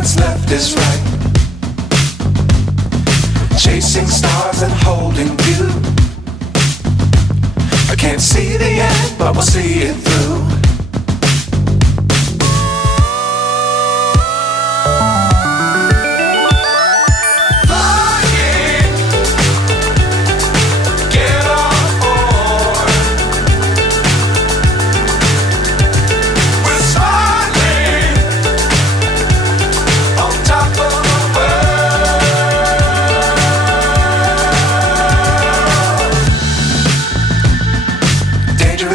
what's left is right. Chasing stars and holding you. I can't see the end, but we'll see it through.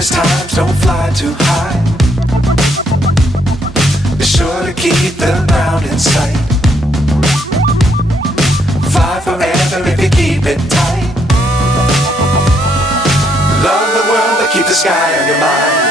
Times don't fly too high. Be sure to keep the ground in sight. Fly forever if you keep it tight. Love the world but keep the sky on your mind.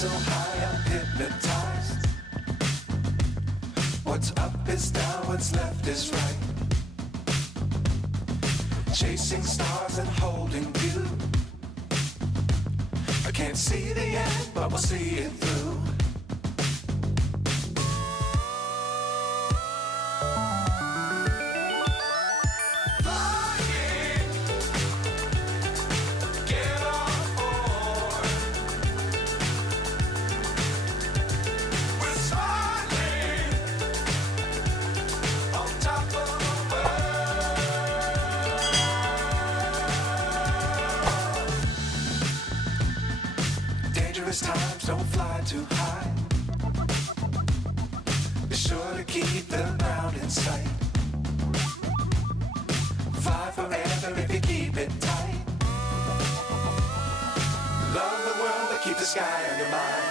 So high I'm hypnotized. What's up is down, what's left is right. Chasing stars and holding you. I can't see the end, but we'll see it through. Times don't fly too high. Be sure to keep the ground in sight. Fly forever if you keep it tight. Love the world but keep the sky on your mind.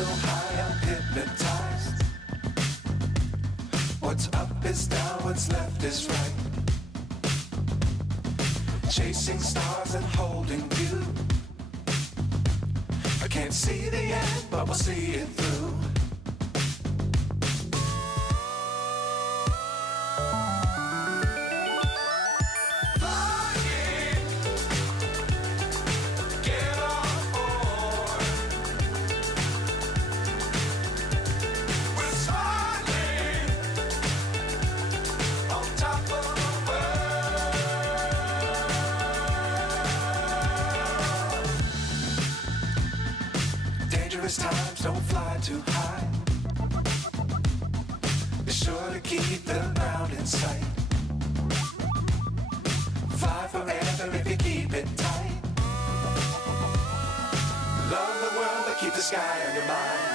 So high I'm hypnotized. What's up is down, what's left is right. Chasing stars and holding you. I can't see the end, but we'll see it through. clouds don't fly too high. Be sure to keep the ground in sight. Fly forever if you keep it tight. Love the world, but keep the sky on your mind.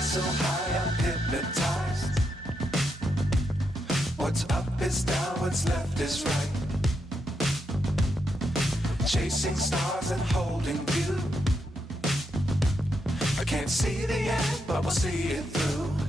So high I'm hypnotized. What's up is down, what's left is right. Chasing stars and holding you. I can't see the end, but we'll see it through.